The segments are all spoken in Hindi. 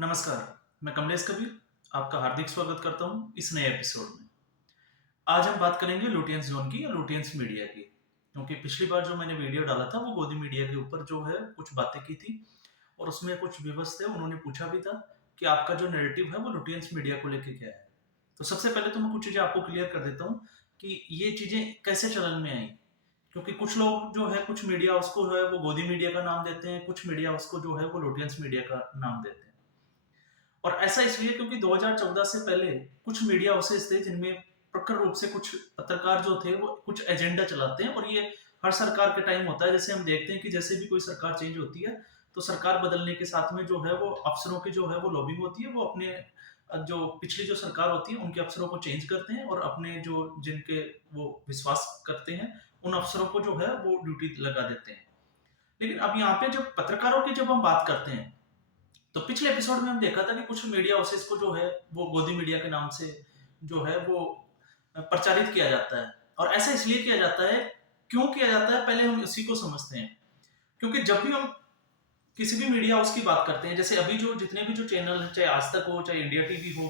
नमस्कार, मैं कमलेश कबीर आपका हार्दिक स्वागत करता हूँ इस नए एपिसोड में। आज हम बात करेंगे लुटियंस ज़ोन की या लुटियंस मीडिया की। क्योंकि पिछली बार जो मैंने वीडियो डाला था वो गोदी मीडिया के ऊपर जो है कुछ बातें की थी और उसमें कुछ व्यूअर्स थे, उन्होंने पूछा भी था कि आपका जो नैरेटिव है वो लुटियंस मीडिया को लेके क्या है। तो सबसे पहले तो मैं कुछ चीज़ें आपको क्लियर कर देता हूँ कि ये चीज़ें कैसे चलन में आई। क्योंकि कुछ लोग जो है कुछ मीडिया उसको जो है वो गोदी मीडिया का नाम देते हैं, कुछ मीडिया उसको जो है वो लुटियंस मीडिया का नाम देते हैं। और ऐसा इसलिए क्योंकि 2014 से पहले कुछ मीडिया हाउसेस थे जिनमें प्रखर रूप से कुछ पत्रकार जो थे वो कुछ एजेंडा चलाते हैं, और ये हर सरकार के टाइम होता है। जैसे हम देखते हैं कि जैसे भी कोई सरकार चेंज होती है तो सरकार बदलने के साथ में जो है वो अफसरों की जो है वो लॉबिंग होती है, वो अपने जो पिछली जो सरकार होती है उनके अफसरों को चेंज करते हैं और अपने जो जिनके वो विश्वास करते हैं उन अफसरों को जो है वो ड्यूटी लगा देते हैं। लेकिन अब यहाँ पे जब पत्रकारों की जब हम बात करते हैं तो पिछले एपिसोड में हम देखा था कि कुछ मीडिया हाउसेस को जो है वो गोदी मीडिया के नाम से जो है वो प्रचारित किया जाता है। और ऐसा इसलिए किया जाता है, क्यों किया जाता है पहले हम इसी को समझते हैं। क्योंकि जब भी हम किसी भी मीडिया हाउस की बात करते हैं, जैसे अभी जो जितने भी जो चैनल है, चाहे आज तक हो, चाहे इंडिया टीवी हो,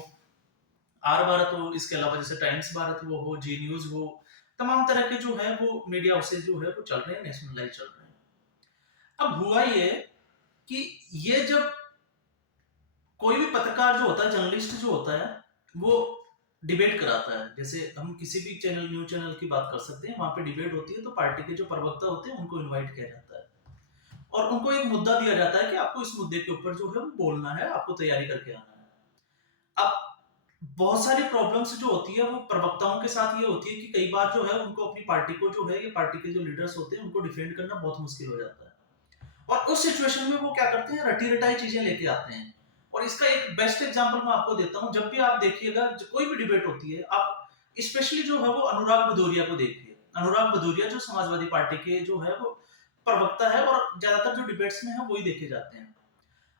आर भारत हो, इसके अलावा जैसे टाइम्स भारत वो हो, जी न्यूज हो, तमाम तरह के जो है वो मीडिया हाउसेज जो है वो चल रहे हैं, नेशनलाइज चल रहे हैं। अब हुआ ये कि ये जब कोई भी पत्रकार जो होता है, जर्नलिस्ट जो होता है, वो डिबेट कराता है। जैसे हम किसी भी चैनल, न्यूज़ चैनल की बात कर सकते हैं, वहाँ पे डिबेट होती है तो पार्टी के जो प्रवक्ता होते हैं उनको इनवाइट किया जाता है और उनको एक मुद्दा दिया जाता है कि आपको इस मुद्दे के ऊपर जो है वो बोलना है, आपको तैयारी करके आना है। अब बहुत सारी प्रॉब्लम्स जो होती है वो प्रवक्ताओं के साथ ये होती है कि कई बार जो है उनको अपनी पार्टी को जो है, ये पार्टी के जो लीडर्स होते हैं उनको डिफेंड करना बहुत मुश्किल हो जाता है। और उस सिचुएशन में वो क्या करते हैं, रटी रटाई चीजें लेके आते हैं। और इसका एक बेस्ट एग्जांपल मैं आपको देता हूं। जब भी आप देखिएगा कोई भी डिबेट होती है, आप स्पेशली जो है वो अनुराग भदौरिया को देखिए। अनुराग भदौरिया जो समाजवादी पार्टी के जो है वो प्रवक्ता है और ज्यादातर जो डिबेट्स में है वही देखे जाते हैं।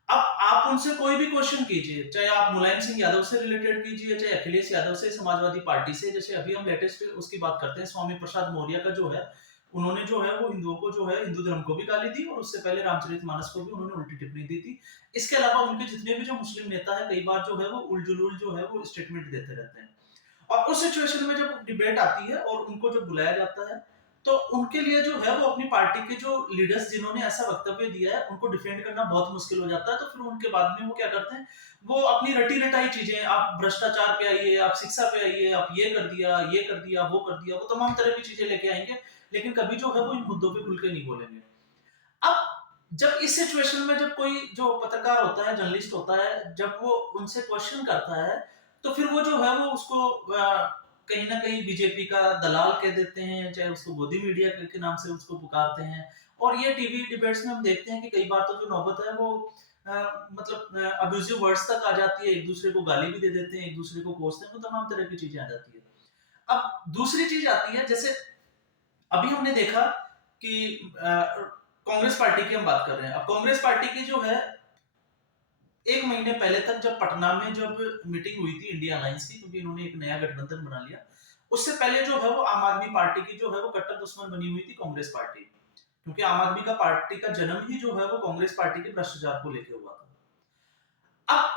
अब आप उनसे कोई भी क्वेश्चन कीजिए, चाहे आप मुलायम सिंह यादव से रिलेटेड कीजिए, चाहे अखिलेश यादव से, समाजवादी पार्टी से। जैसे अभी हम लेटेस्ट उसकी बात करते हैं, स्वामी प्रसाद मौर्य का जो है, उन्होंने जो है वो हिंदुओं को जो है हिंदू धर्म को भी गाली दी और उससे पहले रामचरितमानस को भी उन्होंने उल्टी टिप्पणी दी थी। इसके अलावा उनके जितने भी जो मुस्लिम नेता है, कई बार जो है वो उलझुल जो है वो स्टेटमेंट देते रहते हैं। और उस सिचुएशन में जब डिबेट आती है और उनको जब बुलाया जाता है, तो उनके लिए जो है वो अपनी पार्टी के जो लीडर्स जिन्होंने ऐसा वक्तव्य दिया है उनको डिफेंड करना बहुत मुश्किल हो जाता है। तो फिर उनके बाद में वो क्या करते हैं, वो अपनी रटी रटाई चीजें, आप भ्रष्टाचार पे आइए, आप शिक्षा पे आइए, आप ये कर दिया, ये कर दिया, वो कर दिया, वो तमाम तरह की चीजें लेके आएंगे। लेकिन कभी जो है वो इन मुद्दों पे खुल के नहीं बोलेंगे। अब जब इस सिचुएशन में जब कोई जो पत्रकार होता है, जर्नलिस्ट होता है, जब वो उनसे क्वेश्चन करता है, तो फिर वो जो है वो उसको कहीं न कहीं बीजेपी का दलाल कह देते हैं, चाहे उसको गोदी मीडिया के नाम से उसको पुकारते हैं। और ये टीवी डिबेट्स में हम देखते हैं कि कई बार तो जो नौबत है वो मतलब अब्यूजिव वर्ड्स तक आ जाती है, एक-दूसरे को गाली भी दे देते हैं, एक-दूसरे को कोसते हैं, तो तमाम तरह की चीज़ें आ जाती है। अब दूसरी चीज़ आती है, जैसे अभी हमने देखा कि कांग्रेस पार्टी की हम बात कर रहे हैं। अब कांग्रेस पार्टी की जो है 1 महीने पहले तक जब पटना में जब मीटिंग हुई थी इंडिया अलायंस की, क्योंकि इन्होंने एक नया गठबंधन बना लिया। उससे पहले जो है वो आम आदमी पार्टी की जो है वो कट्टर दुश्मन बनी हुई थी कांग्रेस पार्टी। क्योंकि आम आदमी का पार्टी का जन्म ही जो है वो कांग्रेस पार्टी के भ्रष्टाचार को लेके हुआ था। अब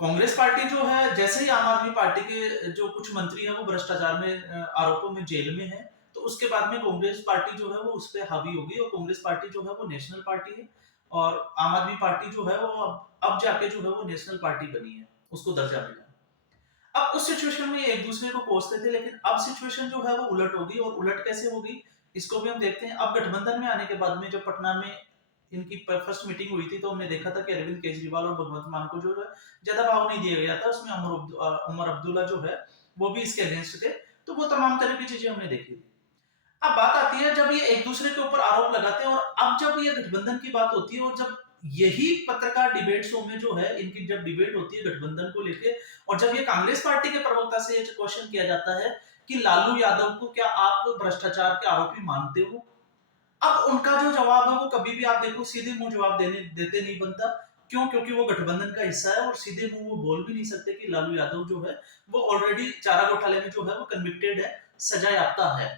कांग्रेस पार्टी जो है, जैसे ही आम आदमी पार्टी के जो कुछ मंत्री हैं वो भ्रष्टाचार में आरोपों में जेल में हैं, तो उसके बाद में कांग्रेस पार्टी जो है वो उस पे हावी होगी और कांग्रेस पार्टी जो है वो नेशनल पार्टी है। और आम आदमी पार्टी जो है वो अब जाके जो है वो नेशनल पार्टी बनी है, उसको दर्जा मिला। अब उस सिचुएशन में एक दूसरे को कोसते थे, लेकिन अब सिचुएशन जो है वो उलट होगी। और उलट कैसे होगी, इसको भी हम देखते हैं। अब गठबंधन में आने के बाद में जब पटना में इनकी फर्स्ट मीटिंग हुई थी, तो हमने देखा था कि अरविंद केजरीवाल और भगवंत मान को जो है ज्यादा भाव नहीं दिया गया था। उसमें उमर अब्दुल्ला जो है वो भी इसके अगेंस्ट थे। तो वो तमाम तरह की चीजें हमने देखी थी। अब बात आती है जब ये एक दूसरे के ऊपर आरोप लगाते हैं, और अब जब ये गठबंधन की बात होती है और जब यही पत्रकार डिबेट शो में जो है इनकी जब डिबेट होती है गठबंधन को लेके, और जब ये कांग्रेस पार्टी के प्रवक्ता से ये क्वेश्चन किया जाता है कि लालू यादव को क्या आप भ्रष्टाचार के आरोपी मानते हो, अब उनका जो जवाब है वो कभी भी आप देखो सीधे मुंह जवाब देने देते नहीं बनता। क्यों? क्योंकि वो गठबंधन का हिस्सा है और सीधे मुंह वो बोल भी नहीं सकते कि लालू यादव जो है वो ऑलरेडी चारा घोटाले में जो है वो कन्विक्टेड है, सजा याफ्ता है।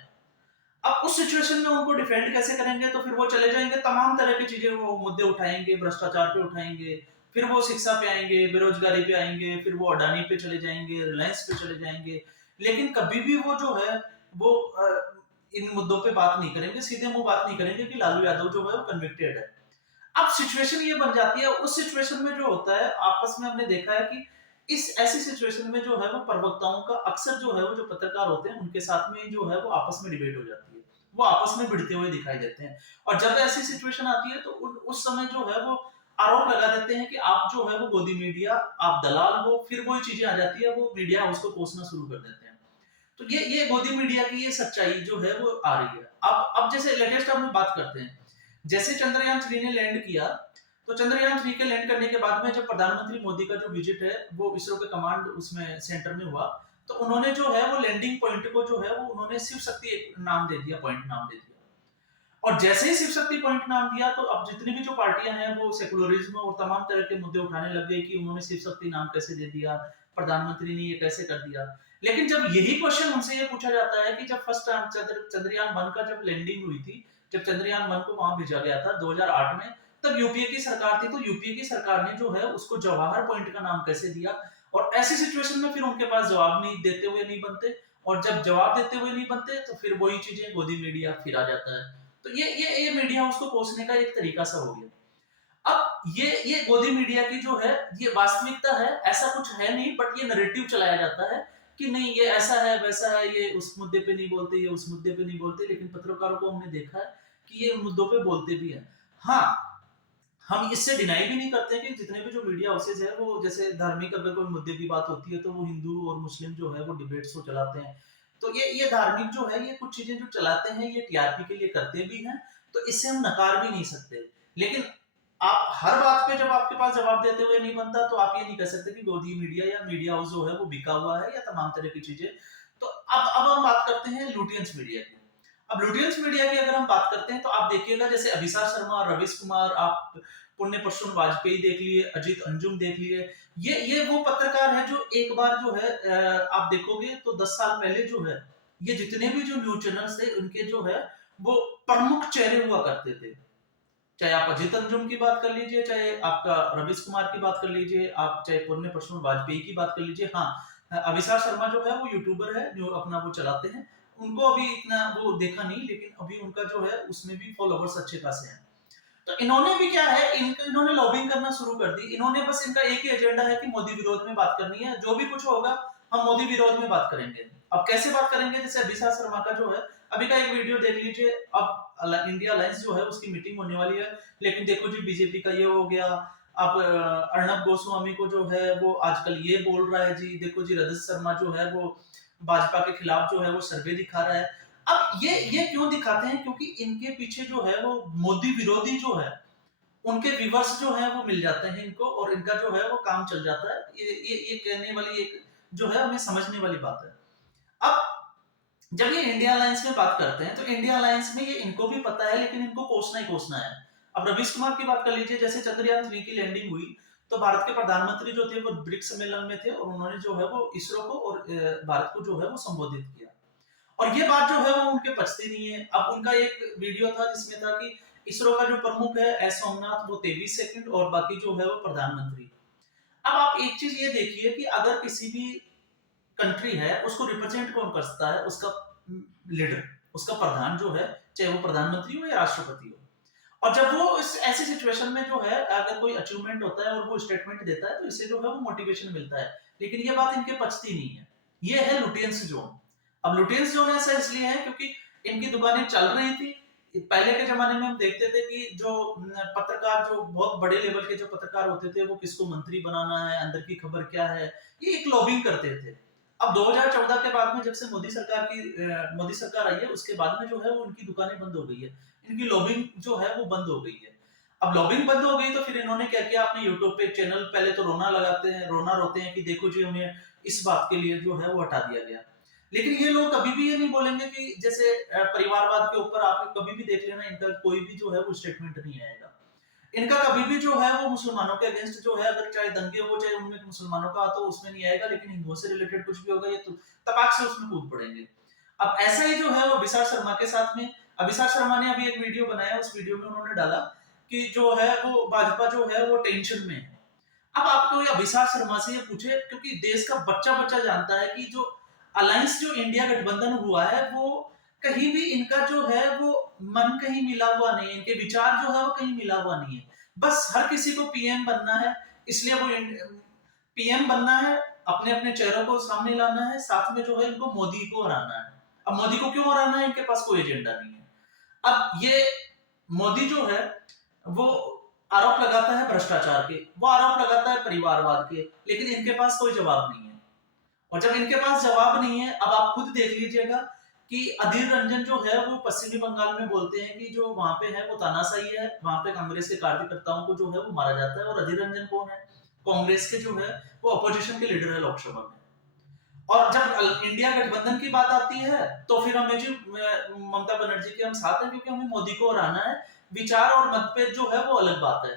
अब उस सिचुएशन में उनको डिफेंड कैसे करेंगे, तो फिर वो चले जाएंगे, तमाम तरह की चीजें वो मुद्दे उठाएंगे, भ्रष्टाचार पे उठाएंगे, फिर वो शिक्षा पे आएंगे, बेरोजगारी पे आएंगे, फिर वो अडानी पे चले जाएंगे, रिलायंस पे चले जाएंगे, लेकिन कभी भी वो जो है वो इन मुद्दों पे बात नहीं करेंगे, सीधे मुंह बात नहीं करेंगे कि लालू यादव जो है वो कन्विक्टेड है। अब सिचुएशन ये बन जाती है, उस सिचुएशन में जो होता है आपस में हमने देखा है कि इस ऐसी सिचुएशन में जो है वो प्रवक्ताओं का अक्सर जो है वो जो पत्रकार होते हैं उनके साथ में जो है वो आपस में डिबेट हो जाती है, वो आपस में भिड़ते हुए दिखाई देते हैं। और जब ऐसी सिचुएशन आती है तो उस समय जो है वो आरोप लगा देते हैं कि आप जो है वो गोदी मीडिया, आप दलाल हो, फिर वही चीजें आ जाती है, वो मीडिया हाउस को कोसना शुरू कर देते हैं। तो ये गोदी मीडिया की ये सच्चाई जो है वो आ रही है। अब जैसे लेटेस्ट हम बात करते हैं, जैसे चंद्रयान 3 ने लैंड किया, तो चंद्रयान 3 के लैंड करने के बाद में जब प्रधानमंत्री मोदी का जो विजिट है वो इसरो के कमांड उसमें सेंटर में हुआ, तो उन्होंने जो है वो लैंडिंग पॉइंट को जो है वो उन्होंने शिव शक्ति एक नाम दे दिया, पॉइंट नाम दे दिया। और जैसे ही शिव शक्ति पॉइंट नाम दिया तो अब जितनी भी जो पार्टियां हैं वो सेकुलरिज्म और तमाम तरह के मुद्दे उठाने लग गए कि उन्होंने शिव शक्ति नाम कैसे दे दिया, प्रधानमंत्री ने ये कैसे कर दिया। लेकिन जब यही क्वेश्चन उनसे ये पूछा जाता है कि जब फर्स्ट चंद्रयान 1 का जब लैंडिंग हुई थी, जब चंद्रयान 1 को वहां भेजा गया था 2008 में, तब यूपीए की सरकार थी, तो यूपीए की सरकार ने जो है उसको जवाहर पॉइंट का नाम कैसे दिया। और ऐसी सिचुएशन में फिर उनके पास जवाब नहीं देते हुए नहीं बनते, और जब जवाब देते हुए नहीं बनते तो फिर वही चीजें गोदी मीडिया फिर आ जाता है। तो ये मीडिया हाउस को कोसने का एक तरीका सा हो गया। अब ये गोदी मीडिया की जो है ये वास्तविकता है, ऐसा कुछ है नहीं, बट ये नैरेटिव चलाया जाता है कि नहीं ये ऐसा है वैसा है, ये उस मुद्दे पे नहीं बोलते, ये उस मुद्दे पे नहीं बोलते, लेकिन पत्रकारों को हमने देखा है कि ये मुद्दों पे बोलते भी हैं। हाँ, हम इससे डिनाई भी नहीं करते कि जितने भी जो मीडिया हाउसेज है वो जैसे धार्मिक अगर कोई मुद्दे की बात होती है तो वो हिंदू और मुस्लिम जो है वो डिबेट्स को चलाते हैं। तो ये धार्मिक जो है ये कुछ चीजें जो चलाते हैं ये टीआरपी के लिए करते भी हैं, तो इससे हम नकार भी नहीं सकते। लेकिन आप हर बात पे जब आपके पास जवाब देते हुए नहीं बनता तो आप ये नहीं कह सकते कि गोदी मीडिया या मीडिया हाउस जो है वो बिका हुआ है या तमाम तरह की चीजें। तो अब हम बात करते हैं लुटियंस मीडिया की। अब लुटियंस मीडिया की अगर हम बात करते हैं तो आप देखिएगा जैसे अभिषा शर्मा, रवीश कुमार, आप पुण्य प्रसून वाजपेयी देख लिए, अजीत अंजुम देख लिए, ये वो पत्रकार है जो एक बार जो है आप देखोगे तो 10 साल पहले जो है ये जितने भी जो न्यूज चैनल्स थे उनके जो है वो प्रमुख चेहरे हुआ करते थे। चाहे आप अजीत अंजुम की बात कर लीजिए, चाहे आपका रवीश कुमार की बात कर लीजिए, आप चाहे पुण्य प्रसून वाजपेयी की बात कर लीजिए। हाँ, अभिषा शर्मा जो है वो यूट्यूबर है जो अपना वो चलाते हैं, उनको अभी इतना वो देखा नहीं, लेकिन अभी उनका जो है उसमें भी फॉलोवर्स अच्छे खासे हैं। तो इन्होंने भी क्या है, इन्होंने लॉबिंग करना शुरू कर दी। इन्होंने बस इनका एक ही एजेंडा है कि मोदी विरोध में बात करनी है, जो भी कुछ होगा हम मोदी विरोध में बात करेंगे। अब कैसे बात करेंगे, जैसे अभिषा शर्मा का जो है अभी का एक वीडियो देख लीजिए। अब इंडिया अलायंस जो है उसकी मीटिंग होने वाली है, लेकिन देखो जी बीजेपी का ये हो गया। अब अर्णब गोस्वामी को जो है वो आजकल ये बोल रहा है जी, देखो जी रजत शर्मा जो है वो भाजपा के खिलाफ जो है वो सर्वे दिखा रहा है। अब ये क्यों दिखाते हैं, क्योंकि इनके पीछे जो है वो मोदी विरोधी जो है उनके व्यूवर्स जो है वो मिल जाते हैं इनको, और इनका जो है वो काम चल जाता है। ये कहने वाली एक जो है हमें समझने वाली बात है। अब जब ये इंडिया अलायंस में बात करते हैं तो इंडिया अलायंस में ये इनको भी पता है, लेकिन इनको कोसना ही कोसना है। अब रवीश कुमार की बात कर लीजिए, जैसे चंद्रयान 3 की लैंडिंग हुई तो भारत के प्रधानमंत्री जो थे वो ब्रिक्स सम्मेलन में थे, और उन्होंने जो है वो इसरो को और भारत को जो है वो संबोधित किया। और ये बात जो है वो उनके पचती नहीं है। अब उनका एक वीडियो था जिसमें था कि इसरो का जो प्रमुख है एस सोमनाथ वो 23 सेकंड, और बाकी जो है वो प्रधानमंत्री। अब आप एक चीज ये देखिए कि अगर किसी भी कंट्री है उसको रिप्रेजेंट कौन करता है, उसका लीडर, उसका प्रधान जो है, चाहे वो प्रधानमंत्री हो या राष्ट्रपति हो। और जब वो इस ऐसी सिचुएशन में जो है अगर कोई अचीवमेंट होता है और वो स्टेटमेंट देता है तो इससे जो है वो मोटिवेशन मिलता है, लेकिन ये बात इनके पचती नहीं है। ये है लुटियंस जोन। अब लुटियंस जोन ऐसा इसलिए है क्योंकि इनकी दुकानें चल रही थी। पहले के जमाने में हम देखते थे कि जो पत्रकार, जो बहुत बड़े लेवल के जो पत्रकार होते थे, वो किसको मंत्री बनाना है, अंदर की खबर क्या है, ये एक लॉबिंग करते थे। अब 2014 के बाद में जब से मोदी सरकार आई है उसके बाद में जो है वो उनकी दुकानें बंद हो गई है, इनकी लॉबिंग जो है वो बंद हो गई है। अब लॉबिंग बंद हो गई तो फिर इन्होंने क्या किया, अपने यूट्यूब पे चैनल पहले तो रोना रोते हैं कि देखो जी हमें इस बात के लिए जो है वो हटा दिया गया। लेकिन ये लोग कभी भी ये नहीं बोलेंगे कि जैसे परिवारवाद के ऊपर आप कभी भी देख लेना, इनका कोई भी जो है वो स्टेटमेंट नहीं आएगा। इनका कभी भी जो है वो मुसलमानों के अगेंस्ट जो है, अगर चाहे दंगे हो चाहे उनमें मुसलमानों का तो उसमें नहीं आएगा, लेकिन हिंदुओं से रिलेटेड कुछ भी होगा ये तो तपाक से उसमें कूद पड़ेंगे। अब ऐसा ही जो है वो अभिषा शर्मा के साथ में, अभिषा शर्मा ने अभी एक वीडियो बनाया, उस वीडियो में उन्होंने डाला कि जो है वो भाजपा जो है वो टेंशन में है। अब आप कोई अभिषेक शर्मा से ये पूछे, क्योंकि देश का बच्चा बच्चा जानता है कि जो अलायंस जो इंडिया गठबंधन हुआ है वो कहीं भी इनका जो है वो मन कहीं मिला हुआ नहीं है, इनके विचार जो है वो कहीं मिला हुआ नहीं है। बस हर किसी को पीएम बनना है, इसलिए वो पीएम बनना है, अपने अपने चेहरों को सामने लाना है, साथ में जो है इनको मोदी को हराना है। अब मोदी को क्यों हराना है, इनके पास कोई एजेंडा नहीं है। अब ये मोदी जो है वो आरोप लगाता है भ्रष्टाचार के, वो आरोप लगाता है परिवारवाद के, लेकिन इनके पास कोई जवाब नहीं है। और जब इनके पास जवाब नहीं है, अब आप खुद देख लीजिएगा कि अधीर रंजन जो है वो पश्चिमी बंगाल में बोलते हैं कि जो वहां पे है वो तानाशाही है, वहां पे कांग्रेस के कार्यकर्ताओं को जो है वो मारा जाता है। और अधीर रंजन कौन है, कांग्रेस के जो है वो अपोजिशन के लीडर है लोकसभा में। और जब इंडिया गठबंधन की बात आती है तो फिर हमें जी ममता बनर्जी के हम साथ हैं, क्योंकि हमें मोदी को हराना है। विचार और मतभेद जो है वो अलग बात है।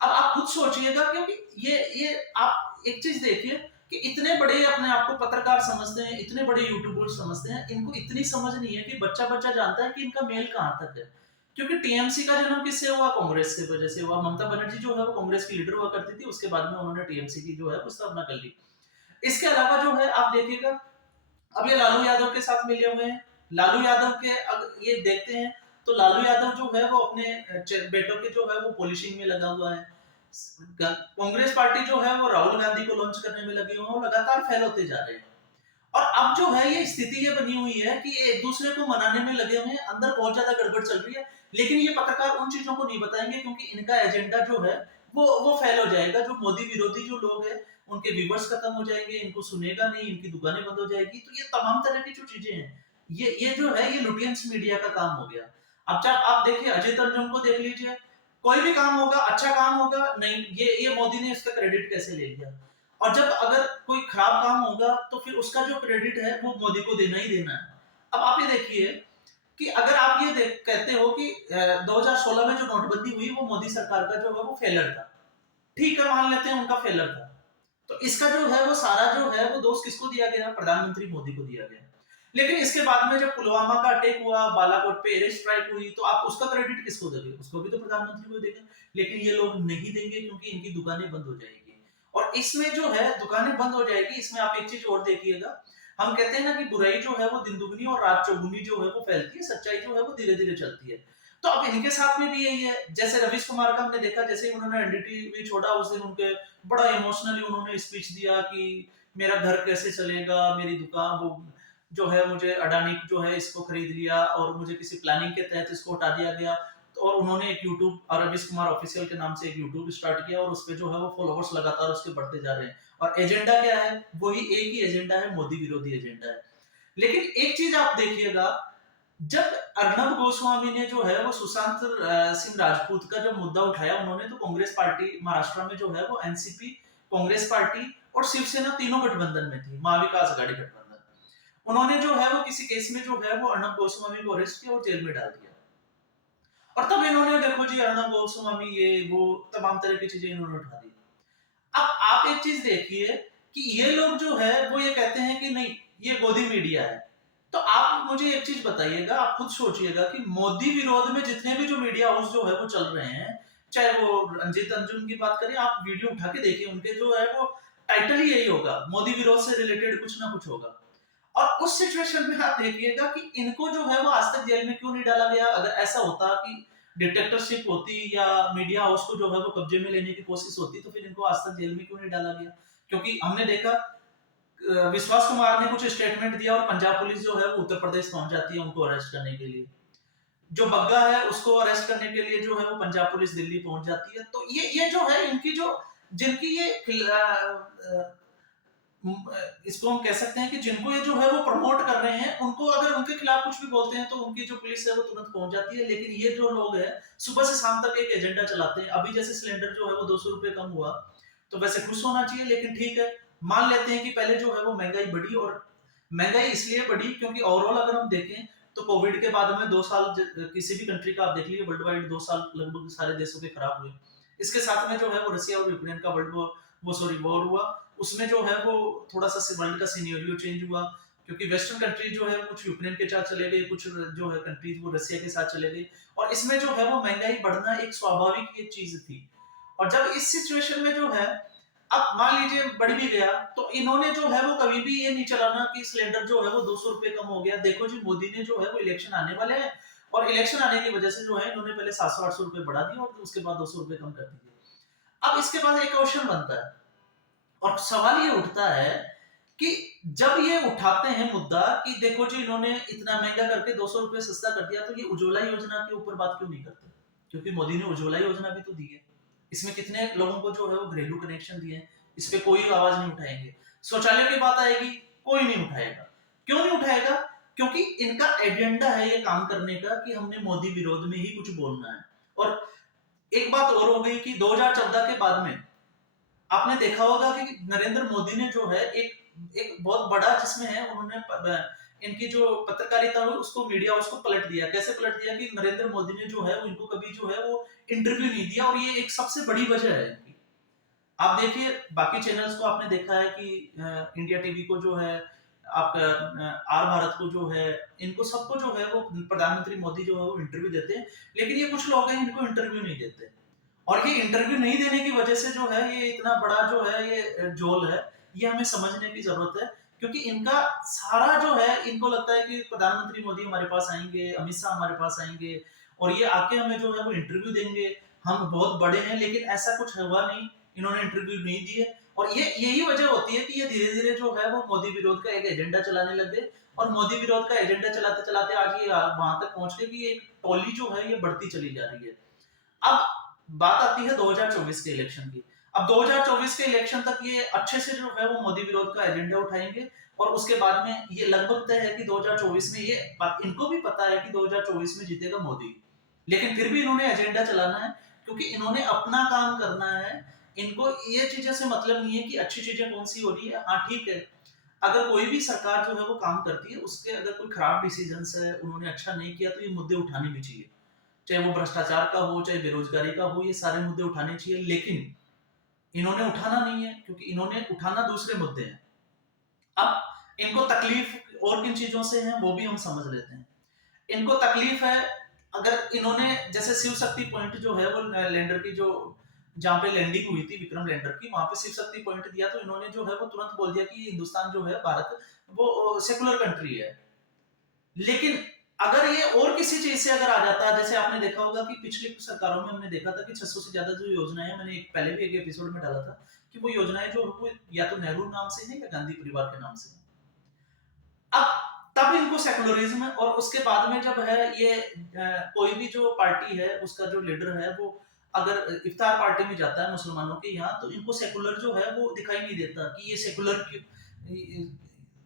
अब आप खुद सोचिएगा, क्योंकि ये आप एक चीज देखिए कि इतने बड़े अपने आप को पत्रकार समझते हैं, इतने बड़े यूट्यूबर समझते हैं, इनको इतनी समझ नहीं है कि बच्चा बच्चा जानता है कि इनका मेल कहां तक है। क्योंकि टीएमसी का जन्म किससे हुआ, कांग्रेस की वजह से हुआ। ममता बनर्जी जो है वो कांग्रेस की लीडर हुआ करती थी, उसके बाद में उन्होंने टीएमसी की जो है वो स्थापना कर ली। इसके अलावा जो है आप देखिएगा, अब ये लालू यादव के साथ मिले हुए हैं। लालू यादव के अगर ये देखते हैं तो लालू यादव जो है वो अपने बेटों के जो है वो पॉलिशिंग में लगा हुआ है। कांग्रेस पार्टी जो है वो राहुल गांधी को लॉन्च करने में लगी हुई है, लगातार फेल होते जा रहे हैं। और अब जो है ये स्थिति ये बनी हुई है कि एक दूसरे को मनाने में लगे हुए हैं, अंदर बहुत ज्यादा गड़बड़ चल रही है। लेकिन ये पत्रकार उन चीजों को नहीं बताएंगे, क्योंकि इनका एजेंडा जो है वो फेल हो जाएगा। जो मोदी विरोधी जो लोग हैं उनके व्यूवर्स खत्म हो जाएंगे, इनको सुनेगा नहीं, इनकी दुकानें बंद हो जाएगी। तो ये तमाम तरह की जो चीजें हैं, ये जो है ये लुटियंस मीडिया का काम हो गया। अब जब आप देखिए अजय तंजन को देख लीजिए, कोई भी काम होगा, अच्छा काम होगा, नहीं ये मोदी ने इसका क्रेडिट कैसे ले लिया। और जब अगर कोई खराब काम होगा तो फिर उसका जो क्रेडिट है वो मोदी को देना ही देना है। अब आप ये देखिए कि अगर आप ये कहते हो कि 2016 में जो नोटबंदी हुई वो मोदी सरकार का जो है वो फेलर था, ठीक है मान लेते हैं उनका फेलर था। तो इसका जो है वो सारा जो है वो दोष किसको दिया गया, प्रधानमंत्री मोदी को दिया गया। लेकिन इसके बाद में जब पुलवामा का अटैक हुआ, बालाकोट पे एयर स्ट्राइक हुई, तो आप उसका क्रेडिट किसको देंगे, उसको भी तो प्रधानमंत्री को देंगे। लेकिन ये लोग नहीं देंगे, क्योंकि इनकी दुकानें बंद हो जाएगी। और इसमें जो है दुकानें बंद हो जाएगी, इसमें आप एक चीज और देखिएगा। हम कहते हैं ना कि बुराई जो है वो दिन दुगनी और रात चौगुनी जो है वो फैलती है, सच्चाई जो है वो धीरे धीरे चलती है। तो अब इनके साथ में भी यही है। जैसे रवीश कुमार का हमने देखा, जैसे उन्होंने एनडीटीवी छोड़ा उस दिन उनके बड़ा इमोशनली उन्होंने स्पीच दिया कि मेरा घर कैसे चलेगा, मेरी दुकान वो जो है मुझे अडानी जो है इसको खरीद लिया और मुझे किसी प्लानिंग के तहत इसको हटा दिया गया। तो और उन्होंने एक यूट्यूब रवीश कुमार ऑफिशियल के नाम से एक यूट्यूब स्टार्ट किया और उसपे जो है वो फॉलोवर्स लगातार उसके बढ़ते जा रहे हैं। और एजेंडा क्या है, वही एक ही एजेंडा है, मोदी विरोधी एजेंडा है। लेकिन एक चीज आप देखिएगा, जब अर्नब गोस्वामी ने जो है वो सुशांत सिंह राजपूत का जब मुद्दा उठाया, उन्होंने तो कांग्रेस पार्टी महाराष्ट्र में जो है वो एनसीपी, कांग्रेस पार्टी और शिवसेना तीनों गठबंधन में थी, महाविकास आघाड़ी गठबंधन। उन्होंने जो है वो किसी केस में जो है वो अर्नब गोस्वामी को अरेस्ट किया और जेल में डाल दिया। और तब इन्होंने देखो जी अर्नब गोस्वामी ये वो तमाम तरह की चीजें इन्होंने उठा दी। अब आप एक चीज देखिए कि ये लोग जो है वो ये कहते हैं कि नहीं ये गोदी मीडिया है। तो आप मुझे एक चीज बताइएगा, आप खुद सोचिएगा कि मोदी विरोध में जितने भी जो मीडिया हाउस जो है वो चल रहे हैं, चाहे वो रंजीत अंजुम की बात करें, आप वीडियो उठा के देखिए, उनके जो है वो टाइटल ही यही होगा, मोदी विरोध से रिलेटेड कुछ ना कुछ होगा। और उस सिचुएशन में आप देखिएगा कि इनको जो है वो आज तक जेल में क्यों नहीं डाला गया। अगर ऐसा होता कि डिटेक्टरशिप होती या मीडिया हाउस को जो है वो कब्जे में लेने की कोशिश होती, तो फिर इनको आज तक जेल में क्यों नहीं डाला गया। क्योंकि हमने देखा विश्वास कुमार ने कुछ स्टेटमेंट दिया और पंजाब पुलिस जो है वो उत्तर प्रदेश पहुंच जाती है उनको अरेस्ट करने के लिए। जो बग्गा है उसको अरेस्ट करने के लिए जो है वो पंजाब पुलिस दिल्ली पहुंच जाती है। तो ये जो है इनकी जो जिनकी ये इसको हम कह सकते हैं कि जिनको ये जो है वो प्रमोट कर रहे हैं, उनको अगर उनके खिलाफ कुछ भी बोलते हैं तो उनकी जो पुलिस है वो तुरंत पहुंच जाती है। लेकिन ये जो लोग हैं सुबह से शाम तक एक एजेंडा चलाते हैं। अभी जैसे सिलेंडर जो है वो 200 रुपए कम हुआ, तो वैसे खुश होना चाहिए, लेकिन ठीक है मान लेते हैं कि पहले जो है वो महंगाई बढ़ी। और महंगाई इसलिए बढ़ी क्योंकि ओवरऑल अगर हम देखें तो कोविड के बाद में 2 साल किसी भी कंट्री का आप देख लीजिए, वर्ल्ड वाइड 2 साल लगभग सारे देशों के खराब हुए। इसके साथ में जो है वो रशिया और यूक्रेन का वर्ल्ड वॉर हुआ। उसमें जो है वो थोड़ा सा वर्ल्ड का सिनेरियो चेंज हुआ, क्योंकि वेस्टर्न कंट्री जो है कुछ यूक्रेन के साथ चले गए, कुछ जो है कंट्रीज वो रशिया के साथ चले गए। और इसमें जो है वो महंगाई बढ़ना एक स्वाभाविक ये चीज थी। और जब इस सिचुएशन में जो है अब मान लीजिए बढ़ भी गया, तो इन्होंने जो है वो कभी भी ये नहीं चलाना कि सिलेंडर जो है वो 200 रुपए कम हो गया। देखो जी, मोदी ने जो है वो इलेक्शन आने वाले हैं, और इलेक्शन आने की वजह से जो है इन्होंने पहले 700-800 रुपए बढ़ा दिए और उसके बाद 200 रुपए कम कर दिए। अब इसके बाद एक क्वेश्चन बनता है, और सवाल ये उठता है कि जब ये उठाते हैं मुद्दा कि देखो जी इन्होंने इतना महंगा करके 200 रुपए सस्ता कर दिया, तो ये उज्ज्वला योजना के ऊपर बात क्यों नहीं करते? क्योंकि मोदी ने उज्ज्वला योजना भी तो दी है। इसमें कितने लोगों को जो है वो घरेलू कनेक्शन दिए हैं, इस पे कोई आवाज नहीं उठाएंगे। शौचालय की बात आएगी, कोई नहीं उठाएगा। क्यों नहीं उठाएगा? क्योंकि इनका एजेंडा है ये काम करने का कि हमने मोदी विरोध में ही कुछ बोलना है। और एक बात और हो गई कि 2014 के बाद में आपने देखा होगा कि नरेंद्र मोदी ने जो है एक एक बहुत बड़ा जिसमें है उन्होंने इनकी जो पत्रकारिता हुई उसको, मीडिया उसको पलट दिया। कैसे पलट दिया कि नरेंद्र मोदी ने जो है इनको कभी जो है वो इंटरव्यू नहीं दिया, और ये एक सबसे बड़ी वजह है इनकी। आप देखिए बाकी चैनल्स को आपने देखा है कि इंडिया टीवी को जो है, आपका आर भारत को जो है, इनको सबको जो है वो प्रधानमंत्री मोदी जो है वो इंटरव्यू देते हैं। लेकिन ये कुछ लोग हैं इनको इंटरव्यू नहीं देते, और ये इंटरव्यू नहीं देने की वजह से जो है ये इतना बड़ा जो है ये जोल है, ये हमें समझने की जरूरत है। क्योंकि इनका सारा जो है, इनको लगता है कि प्रधानमंत्री मोदी हमारे पास आएंगे, अमित शाह हमारे पास आएंगे, और ये आके हमें जो है वो इंटरव्यू देंगे, हम बहुत बड़े हैं। लेकिन ऐसा कुछ हुआ नहीं, इन्होंने इंटरव्यू नहीं दिए। और ये यही वजह होती है कि ये धीरे धीरे जो है वो मोदी विरोध का एक एजेंडा चलाने लग गए, और मोदी विरोध का एजेंडा चलाते चलाते आज ये वहां तक पहुंच गए कि एक टोली जो है ये बढ़ती चली जा रही है। अब बात आती है 2024 के इलेक्शन की। अब 2024 के इलेक्शन तक ये अच्छे से जो है वो मोदी विरोध का एजेंडा उठाएंगे, और उसके बाद में ये लगभग तय है कि 2024 में ये इनको भी पता है कि 2024 में जीतेगा मोदी। लेकिन फिर भी इन्होंने एजेंडा चलाना है, क्योंकि इन्होंने अपना काम करना है। इनको ये चीजें से मतलब नहीं है कि अच्छी चीजें कौन सी हो रही है। हाँ ठीक है, अगर कोई भी सरकार जो है वो काम करती है, उसके अगर कोई खराब डिसीजन है, उन्होंने अच्छा नहीं किया, तो ये मुद्दे उठाने भी चाहिए। चाहे वो भ्रष्टाचार का हो, चाहे बेरोजगारी का हो, ये सारे मुद्दे उठाने चाहिए। लेकिन इन्होंने उठाना नहीं है, क्योंकि इन्होंने उठाना दूसरे मुद्दे हैं। अब इनको तकलीफ और किन चीजों से है वो भी हम समझ लेते हैं। इनको तकलीफ है, अगर इन्होंने जैसे शिव शक्ति पॉइंट जो है वो लैंडर की जो, जहां पे लैंडिंग हुई थी विक्रम लैंडर की, वहां पे शिव शक्ति पॉइंट दिया, तो इन्होंने जो है वो तुरंत बोल दिया कि हिंदुस्तान जो है, भारत वो सेकुलर कंट्री है। लेकिन अगर ये और किसी चीज से अगर आ जाता, जैसे आपने देखा होगा कि पिछली सरकारों में हमने देखा था कि 600 से ज्यादा जो योजनाएं, मैंने एक पहले भी एक एपिसोड में डाला था कि वो योजनाएं जो वो या तो नेहरू नाम से है या गांधी परिवार के नाम से है। अब तब इनको सेकुलरिज्म है, और उसके बाद में जब है ये कोई भी जो पार्टी है उसका जो लीडर है वो अगर इफ्तार पार्टी में जाता है मुसलमानों के यहाँ, तो इनको सेकुलर जो है वो दिखाई नहीं देता कि ये सेकुलर,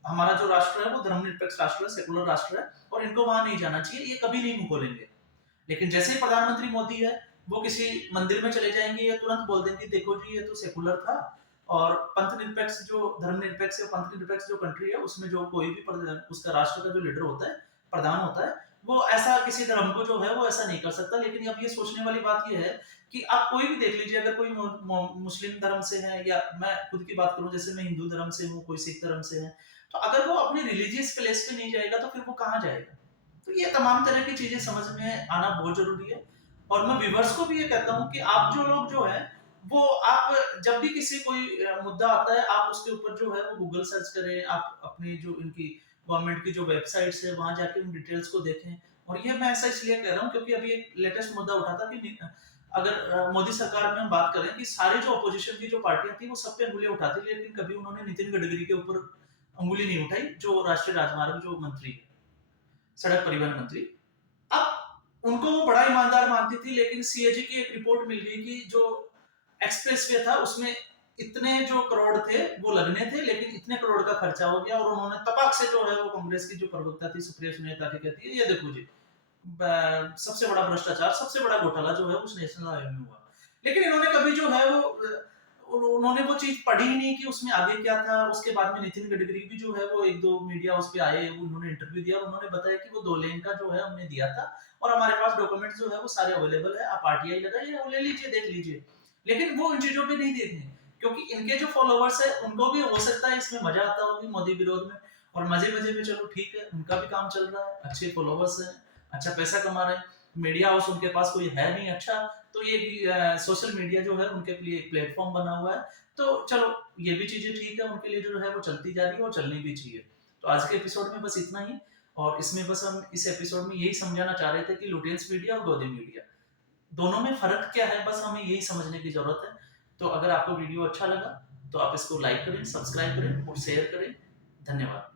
हमारा जो राष्ट्र है वो धर्मनिरपेक्ष राष्ट्र है, सेकुलर राष्ट्र है, और इनको वहां नहीं जाना चाहिए, ये कभी नहीं मुंह खोलेंगे। लेकिन जैसे ही प्रधानमंत्री मोदी है, वो किसी मंदिर में चले जाएंगे, ये तुरंत बोल देंगे देखो जी ये तो सेकुलर था, और पंथ निरपेक्ष जो धर्मनिरपेक्ष या पंथ निरपेक्ष जो कंट्री है उसमें जो कोई भी उसका राष्ट्र का जो लीडर होता है, प्रधान होता है, वो ऐसा किसी धर्म को जो है वो ऐसा नहीं कर सकता। लेकिन अब ये सोचने वाली बात ये है कि आप कोई भी देख लीजिए, अगर कोई मुस्लिम धर्म से है, या मैं खुद की बात करूं, जैसे मैं हिंदू धर्म से हूँ, कोई सिख धर्म से है, तो अगर वो अपनी रिलीजियस प्लेस पे नहीं जाएगा तो फिर वो कहाँ जाएगा? तो ये तमाम तरह की चीजें समझ में आना बहुत जरूरी है। और मैं व्यूवर्स को भी ये कहता हूँ कि आप जो लोग जो है वो, आप जब भी किसी कोई मुद्दा आता है, आप उसके ऊपर जो है वो गूगल सर्च करें, आप अपनी जो इनकी गवर्नमेंट की जो वेबसाइट्स है वहां जाके उन डिटेल्स को देखें। और ये मैं ऐसा इसलिए कह रहा हूँ क्योंकि अभी एक लेटेस्ट मुद्दा उठा था कि अगर मोदी सरकार में हम बात करें कि सारे जो अपोजिशन की जो पार्टियां थी वो सब पे उंगलियां उठाती, लेकिन कभी उन्होंने नितिन गडकरी के ऊपर उंगली नहीं उठाई, जो राष्ट्रीय राजमार्ग जो मंत्री है, सड़क परिवहन मंत्री। अब उनको वो बड़ा ईमानदार मानती थी, लेकिन सीएजी की एक रिपोर्ट मिल गई कि जो एक्सप्रेसवे था उसमें इतने जो करोड़ थे वो लगने थे, लेकिन इतने करोड़ का खर्चा हो गया, और उन्होंने तपाक से जो है वो कांग्रेस की जो प्रवक्ता थी सुप्रिया सुलेखा के कहती है ये देखो जी सबसे बड़ा भ्रष्टाचार, सबसे बड़ा घोटाला जो है उस नेशनल हाईवे में हुआ। लेकिन इन्होंने कभी जो है वो उन्होंने वो चीज पढ़ी ही नहीं कि उसमें आगे क्या था। उसके बाद में नितिन गडकरी भी जो है वो एक दो मीडिया उस पे आए, उन्होंने इंटरव्यू दिया, उन्होंने बताया कि वो 2 लेन का जो है हमने दिया था, और हमारे पास डॉक्यूमेंट जो है वो सारे अवेलेबल है, आप आरटीआई लगाइए, वो ले लीजिए, देख लीजिए। लेकिन वो इन चीजों पे नहीं देखेंगे, क्योंकि इनके जो फॉलोवर्स है उनको भी हो सकता है इसमें मजा आता होगी मोदी विरोध में, और मजे मजे में चलो ठीक है, उनका भी काम चल रहा है, अच्छे फॉलोवर्स है, अच्छा पैसा कमा रहे हैं, मीडिया हाउस उनके पास कोई है नहीं अच्छा, तो ये सोशल मीडिया जो है उनके लिए एक प्लेटफॉर्म बना हुआ है। तो चलो ये भी चीज़ें ठीक है, उनके लिए जो है वो चलती जा रही है और चलनी भी चाहिए। तो आज के एपिसोड में बस इतना ही, और इसमें बस हम इस एपिसोड में यही समझाना चाह रहे थे कि लुटियंस मीडिया और गोदी मीडिया दोनों में फ़र्क क्या है, बस हमें यही समझने की ज़रूरत है। तो अगर आपको वीडियो अच्छा लगा, तो आप इसको लाइक करें, सब्सक्राइब करें और शेयर करें। धन्यवाद।